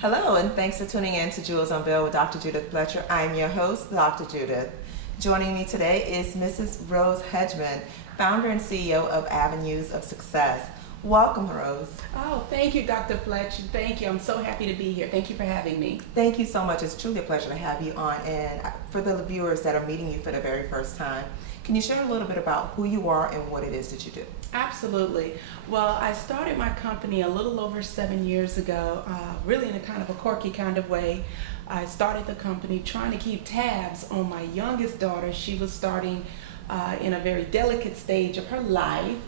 Hello, and thanks for tuning in to Jewels Unveiled with Dr. Judith Fletcher. I'm your host, Dr. Judith. Joining me today is Mrs. Rose Hedgemond, founder and CEO of Avenues of Success. Welcome, Rose. Oh, thank you, Dr. Fletcher. Thank you. I'm so happy to be here. Thank you for having me. Thank you so much. It's truly a pleasure to have you on. And for the viewers that are meeting you for the very first time, can you share a little bit about who you are and what it is that you do? Absolutely. Well, I started my company a little over 7 years ago, really in a kind of a quirky kind of way. I started the company trying to keep tabs on my youngest daughter. She was starting in a very delicate stage of her life.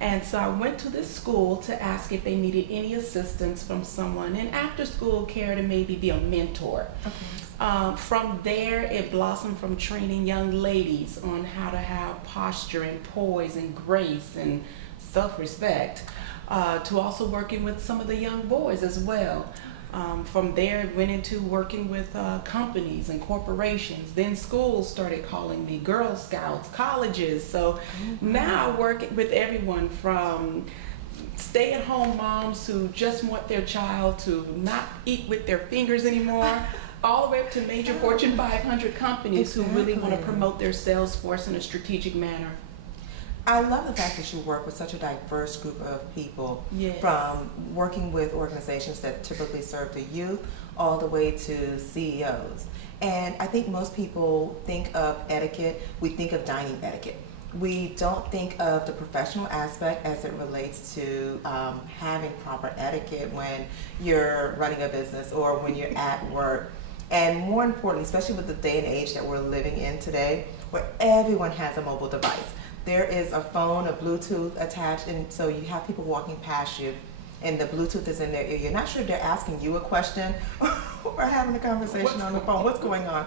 And so I went to this school to ask if they needed any assistance from someone in after school care to maybe be a mentor. Okay. From there, it blossomed from training young ladies on how to have posture and poise and grace and self-respect, to also working with some of the young boys as well. From there, it went into working with companies and corporations. Then schools started calling me, Girl Scouts, colleges. So now I work with everyone from stay-at-home moms who just want their child to not eat with their fingers anymore, all the way up to major Fortune 500 companies who really want to promote their sales force in a strategic manner. I love the fact that you work with such a diverse group of people, yes, from working with organizations that typically serve the youth all the way to CEOs. And I think most people think of etiquette, we think of dining etiquette. We don't think of the professional aspect as it relates to having proper etiquette when you're running a business or when you're at work. And more importantly, especially with the day and age that we're living in today, where everyone has a mobile device. There is a phone, a Bluetooth attached, and so you have people walking past you and the Bluetooth is in their ear. You're not sure if they're asking you a question or having a conversation on the phone. What's going on?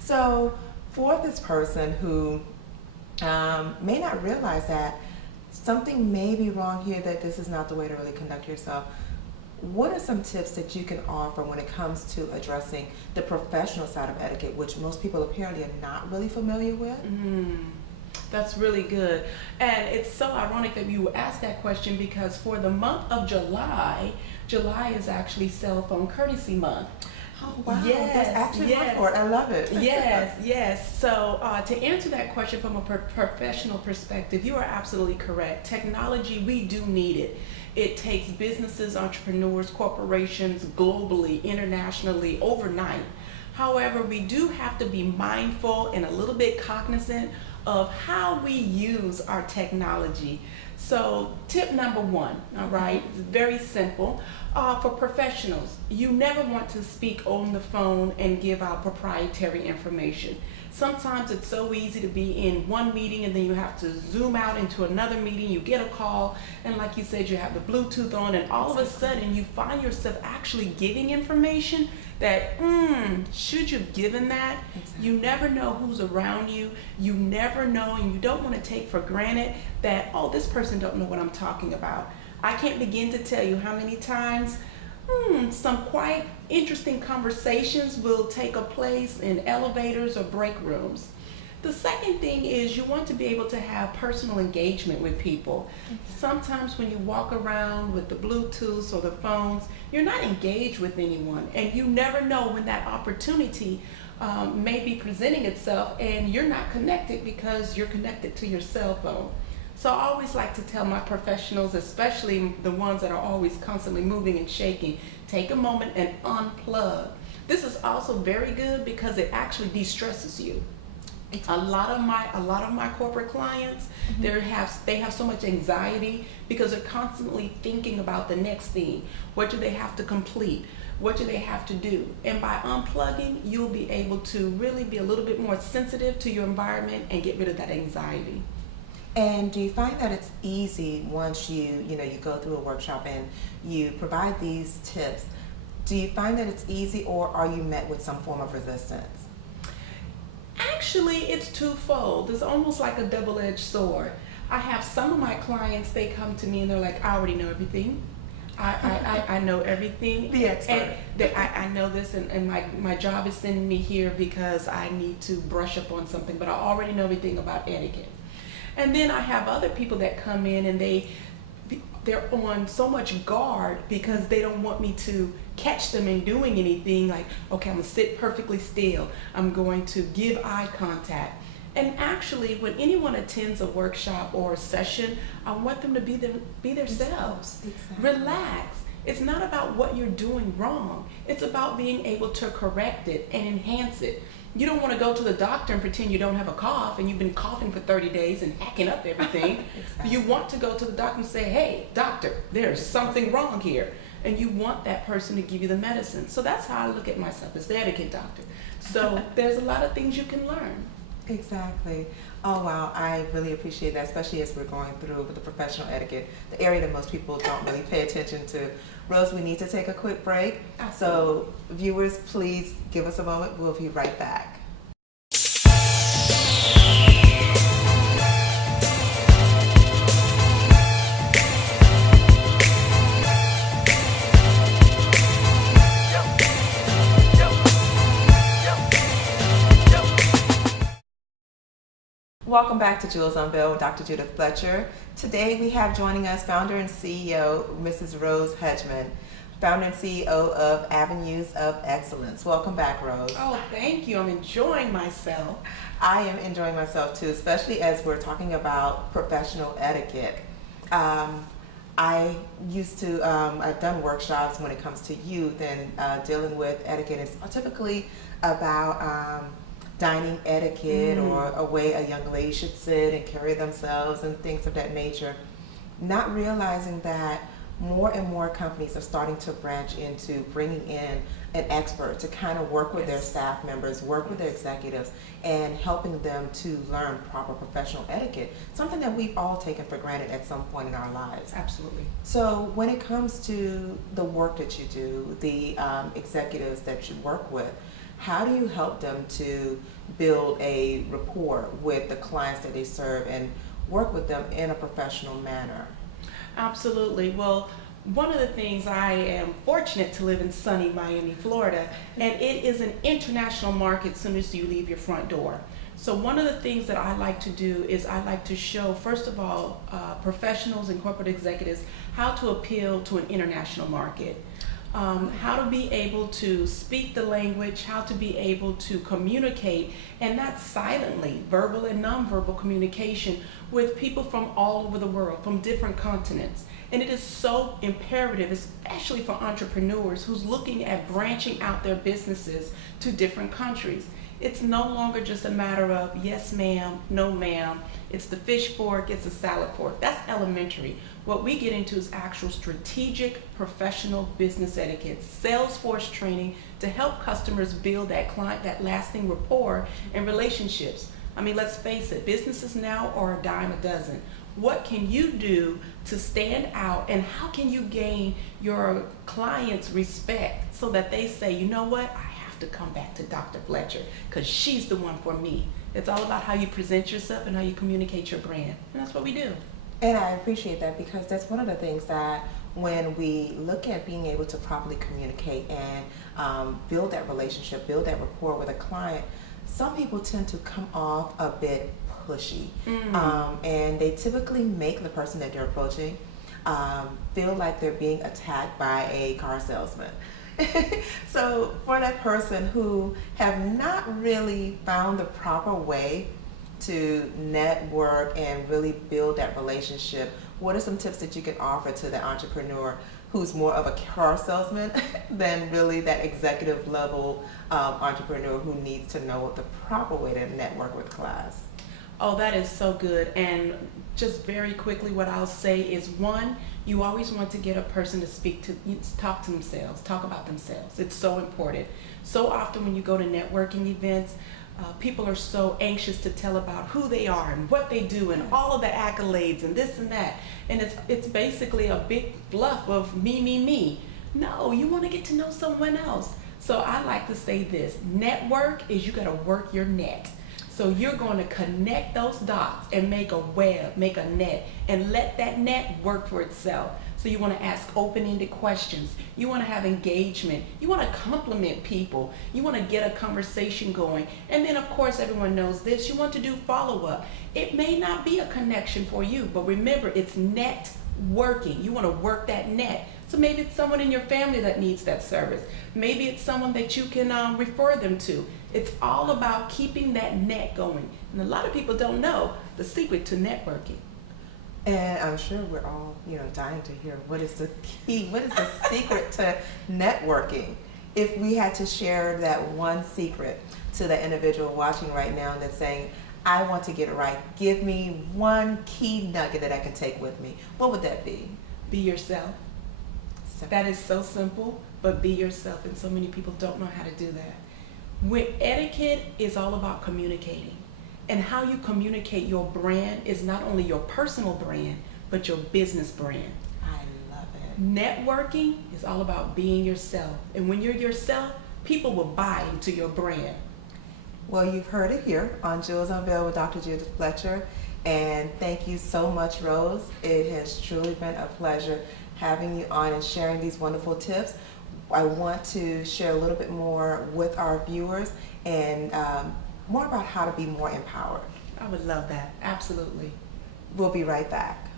So for this person who may not realize that something may be wrong here, that this is not the way to really conduct yourself, what are some tips that you can offer when it comes to addressing the professional side of etiquette, which most people apparently are not really familiar with? That's really good. And it's so ironic that you asked that question because for the month of July is actually Cell Phone Courtesy Month. Oh, wow. Yes, that's actually yes. for it. I love it. Yes. So to answer that question from a professional perspective, you are absolutely correct. Technology, we do need it. It takes businesses, entrepreneurs, corporations, globally, internationally, overnight. However, we do have to be mindful and a little bit cognizant of how we use our technology. So tip number one, all right, very simple. For professionals, you never want to speak on the phone and give out proprietary information. Sometimes it's so easy to be in one meeting and then you have to zoom out into another meeting, you get a call, and like you said, you have the Bluetooth on, and all of a sudden you find yourself actually giving information that, should you have given that? Exactly. You never know who's around you. You never know, and you don't want to take for granted that, oh, this person don't know what I'm talking about. I can't begin to tell you how many times some quite interesting conversations will take a place in elevators or break rooms. The second thing is you want to be able to have personal engagement with people. Sometimes when you walk around with the Bluetooth or the phones, you're not engaged with anyone, and you never know when that opportunity may be presenting itself and you're not connected because you're connected to your cell phone. So I always like to tell my professionals, especially the ones that are always constantly moving and shaking, take a moment and unplug. This is also very good because it actually de-stresses you. A lot of my corporate clients, they have so much anxiety because they're constantly thinking about the next thing. What do they have to complete? What do they have to do? And by unplugging, you'll be able to really be a little bit more sensitive to your environment and get rid of that anxiety. And do you find that it's easy once you go through a workshop and you provide these tips? Do you find that it's easy, or are you met with some form of resistance? Actually, it's twofold. It's almost like a double-edged sword. I have some of my clients, they come to me and they're like, I already know everything. I know everything. The expert. And I know this, and my job is sending me here because I need to brush up on something, but I already know everything about etiquette. And then I have other people that come in and they they're on so much guard because they don't want me to catch them in doing anything like, okay, I'm gonna sit perfectly still. I'm going to give eye contact. And actually, when anyone attends a workshop or a session, I want them to be themselves. Exactly. Relax. It's not about what you're doing wrong. It's about being able to correct it and enhance it. You don't want to go to the doctor and pretend you don't have a cough and you've been coughing for 30 days and hacking up everything. Exactly. You want to go to the doctor and say, hey, doctor, there's something wrong here. And you want that person to give you the medicine. So that's how I look at myself, as the etiquette doctor. So there's a lot of things you can learn. Exactly. Oh wow, I really appreciate that, especially as we're going through with the professional etiquette, the area that most people don't really pay attention to. Rose, we need to take a quick break. Absolutely. So viewers, please give us a moment. We'll be right back. Welcome back to Jewels Unveiled with Dr. Judith Fletcher. Today we have joining us founder and CEO, Mrs. Rose Hedgemond, founder and CEO of Avenues of Excellence. Welcome back, Rose. Oh, thank you. I'm enjoying myself. I am enjoying myself too, especially as we're talking about professional etiquette. I used to, I've done workshops when it comes to youth and dealing with etiquette. It's typically about dining etiquette or a way a young lady should sit and carry themselves and things of that nature. Not realizing that more and more companies are starting to branch into bringing in an expert to kind of work with their staff members, work with their executives, and helping them to learn proper professional etiquette, something that we've all taken for granted at some point in our lives. Absolutely. So when it comes to the work that you do, the executives that you work with, how do you help them to build a rapport with the clients that they serve and work with them in a professional manner? Absolutely. Well, one of the things, I am fortunate to live in sunny Miami, Florida, and it is an international market as soon as you leave your front door. So one of the things that I like to do is I like to show, first of all, professionals and corporate executives how to appeal to an international market. How to be able to speak the language, how to be able to communicate, and not silently, verbal and nonverbal communication with people from all over the world, from different continents. And it is so imperative, especially for entrepreneurs who's looking at branching out their businesses to different countries. It's no longer just a matter of yes ma'am, no ma'am, it's the fish fork, it's the salad fork. That's elementary. What we get into is actual strategic professional business etiquette, Salesforce training to help customers build that client, that lasting rapport and relationships. I mean, let's face it, businesses now are a dime a dozen. What can you do to stand out, and how can you gain your clients' respect so that they say, you know what, I have to come back to Dr. Fletcher because she's the one for me. It's all about how you present yourself and how you communicate your brand, and that's what we do. And I appreciate that, because that's one of the things that when we look at being able to properly communicate and build that relationship, build that rapport with a client, some people tend to come off a bit pushy. And they typically make the person that they're approaching feel like they're being attacked by a car salesman. So for that person who have not really found the proper way to network and really build that relationship, what are some tips that you can offer to the entrepreneur who's more of a car salesman than really that executive level entrepreneur who needs to know the proper way to network with clients? Oh, that is so good. And just very quickly, what I'll say is, one, you always want to get a person to talk to themselves, talk about themselves. It's so important. So often when you go to networking events, people are so anxious to tell about who they are and what they do and all of the accolades and this and that. And it's basically a big fluff of me, me, me. No, you want to get to know someone else. So I like to say this, network is you got to work your net. So you're going to connect those dots and make a web, make a net, and let that net work for itself. So you want to ask open-ended questions. You want to have engagement. You want to compliment people. You want to get a conversation going. And then, of course, everyone knows this. You want to do follow-up. It may not be a connection for you, but remember, it's networking. working. You want to work that net. So maybe it's someone in your family that needs that service. Maybe it's someone that you can refer them to. It's all about keeping that net going. And a lot of people don't know the secret to networking. And I'm sure we're all, dying to hear what is the key, what is the secret to networking? If we had to share that one secret to the individual watching right now that's saying, I want to get it right, give me one key nugget that I can take with me, what would that be? Be yourself. That is so simple, but be yourself, and so many people don't know how to do that. Etiquette is all about communicating, and how you communicate your brand is not only your personal brand, but your business brand. I love it. Networking is all about being yourself, and when you're yourself, people will buy into your brand. Well, you've heard it here on Jewels Unveiled with Dr. Judith Fletcher, and thank you so much, Rose. It has truly been a pleasure having you on and sharing these wonderful tips. I want to share a little bit more with our viewers and more about how to be more empowered. I would love that. Absolutely. We'll be right back.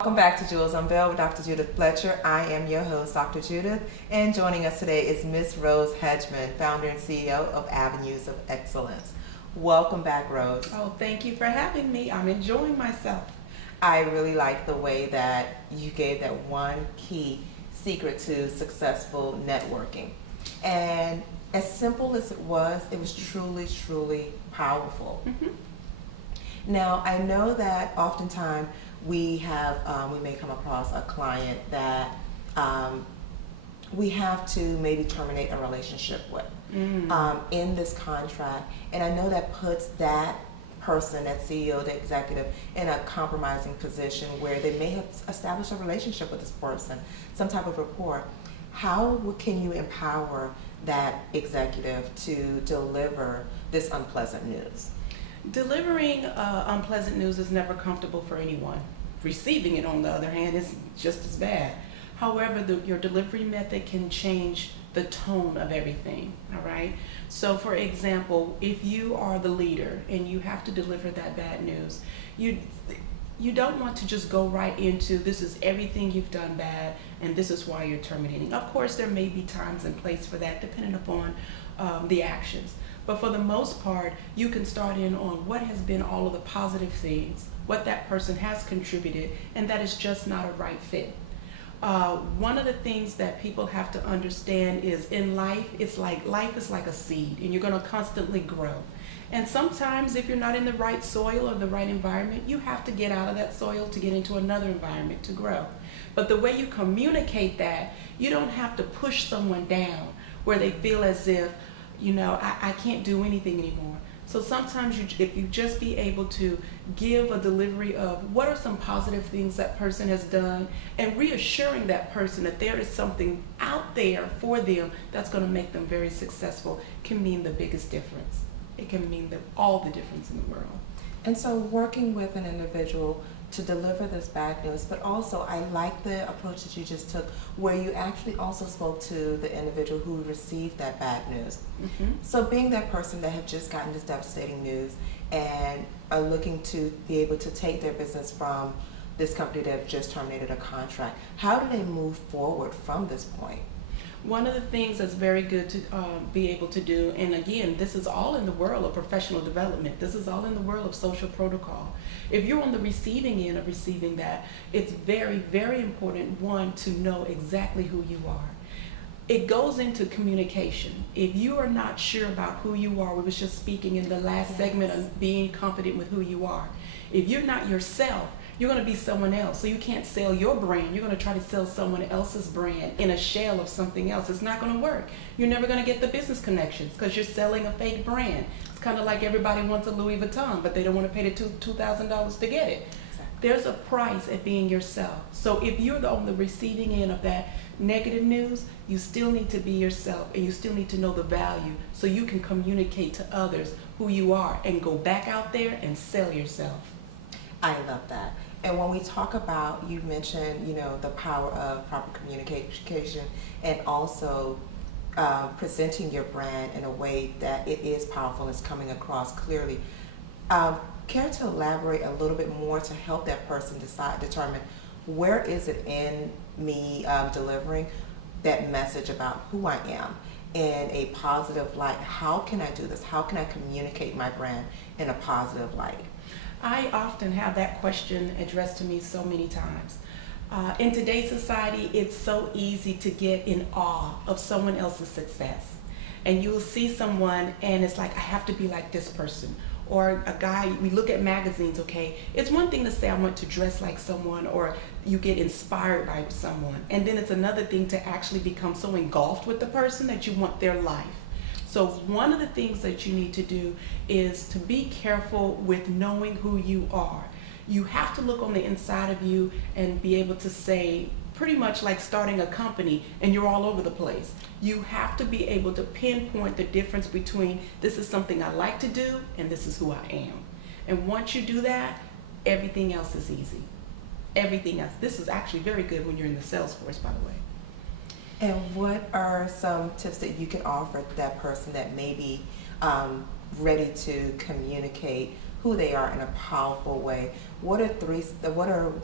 Welcome back to Jewels Unveiled with Dr. Judith Fletcher. I am your host, Dr. Judith, and joining us today is Miss Rose Hedgemond, founder and CEO of Avenues of Excellence. Welcome back, Rose. Oh, thank you for having me. I'm enjoying myself. I really like the way that you gave that one key secret to successful networking. And as simple as it was truly, truly powerful. Mm-hmm. Now, I know that oftentimes we may come across a client that we have to maybe terminate a relationship with in this contract, and I know that puts that person, that CEO, the executive, in a compromising position where they may have established a relationship with this person, some type of rapport. How can you empower that executive to deliver this unpleasant news? Delivering unpleasant news is never comfortable for anyone. Receiving it, on the other hand, is just as bad. However, your delivery method can change the tone of everything, all right? So, for example, if you are the leader and you have to deliver that bad news, you don't want to just go right into, this is everything you've done bad and this is why you're terminating. Of course, there may be times and place for that depending upon the actions. But for the most part, you can start in on what has been all of the positive things, what that person has contributed, and that is just not a right fit. One of the things that people have to understand is in life is like a seed, and you're going to constantly grow. And sometimes if you're not in the right soil or the right environment, you have to get out of that soil to get into another environment to grow. But the way you communicate that, you don't have to push someone down where they feel as if, I can't do anything anymore. So sometimes if you just be able to give a delivery of what are some positive things that person has done and reassuring that person that there is something out there for them that's going to make them very successful can mean the biggest difference. It can mean all the difference in the world. And so working with an individual to deliver this bad news, but also I like the approach that you just took where you actually also spoke to the individual who received that bad news. Mm-hmm. So being that person that have just gotten this devastating news and are looking to be able to take their business from this company that have just terminated a contract, how do they move forward from this point? One of the things that's very good to be able to do, and again, this is all in the world of professional development. This is all in the world of social protocol. If you're on the receiving end of receiving that, it's very, very important, one, to know exactly who you are. It goes into communication. If you are not sure about who you are, we was just speaking in the last segment of being confident with who you are. If you're not yourself, you're going to be someone else. So you can't sell your brand. You're going to try to sell someone else's brand in a shell of something else. It's not going to work. You're never going to get the business connections because you're selling a fake brand. It's kind of like everybody wants a Louis Vuitton, but they don't want to pay the $2,000 to get it. Exactly. There's a price at being yourself. So if you're on the receiving end of that negative news, you still need to be yourself and you still need to know the value so you can communicate to others who you are and go back out there and sell yourself. I love that. And when we talk about, you mentioned, the power of proper communication and also presenting your brand in a way that it is powerful and is coming across clearly. Care to elaborate a little bit more to help that person determine where is it in me delivering that message about who I am in a positive light? How can I do this? How can I communicate my brand in a positive light? I often have that question addressed to me so many times. In today's society, it's so easy to get in awe of someone else's success. And you'll see someone and it's like, I have to be like this person. Or a guy, we look at magazines, okay? It's one thing to say I want to dress like someone, or you get inspired by someone. And then it's another thing to actually become so engulfed with the person that you want their life. So one of the things that you need to do is to be careful with knowing who you are. You have to look on the inside of you and be able to say, pretty much like starting a company and you're all over the place. You have to be able to pinpoint the difference between this is something I like to do and this is who I am. And once you do that, everything else is easy. Everything else. This is actually very good when you're in the sales force, by the way. And what are some tips that you could offer that person that may be ready to communicate who they are in a powerful way? What are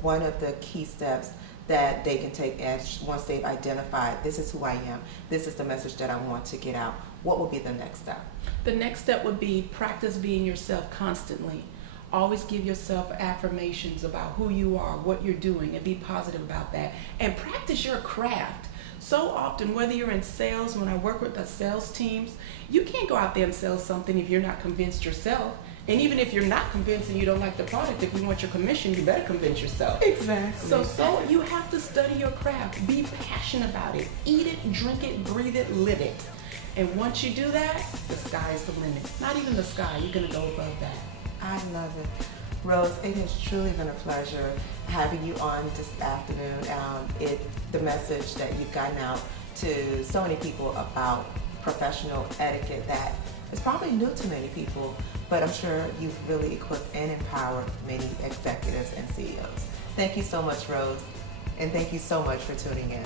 one of the key steps that they can take once they've identified this is who I am, this is the message that I want to get out? What would be the next step? The next step would be practice being yourself constantly. Always give yourself affirmations about who you are, what you're doing, and be positive about that. And practice your craft. So often, whether you're in sales, when I work with the sales teams, you can't go out there and sell something if you're not convinced yourself. And even if you're not convinced and you don't like the product, if you want your commission, you better convince yourself. Exactly. So you have to study your craft. Be passionate about it. Eat it, drink it, breathe it, live it. And once you do that, the sky's the limit. Not even the sky. You're going to go above that. I love it. Rose, it has truly been a pleasure having you on this afternoon. The message that you've gotten out to so many people about professional etiquette that is probably new to many people, but I'm sure you've really equipped and empowered many executives and CEOs. Thank you so much, Rose, and thank you so much for tuning in.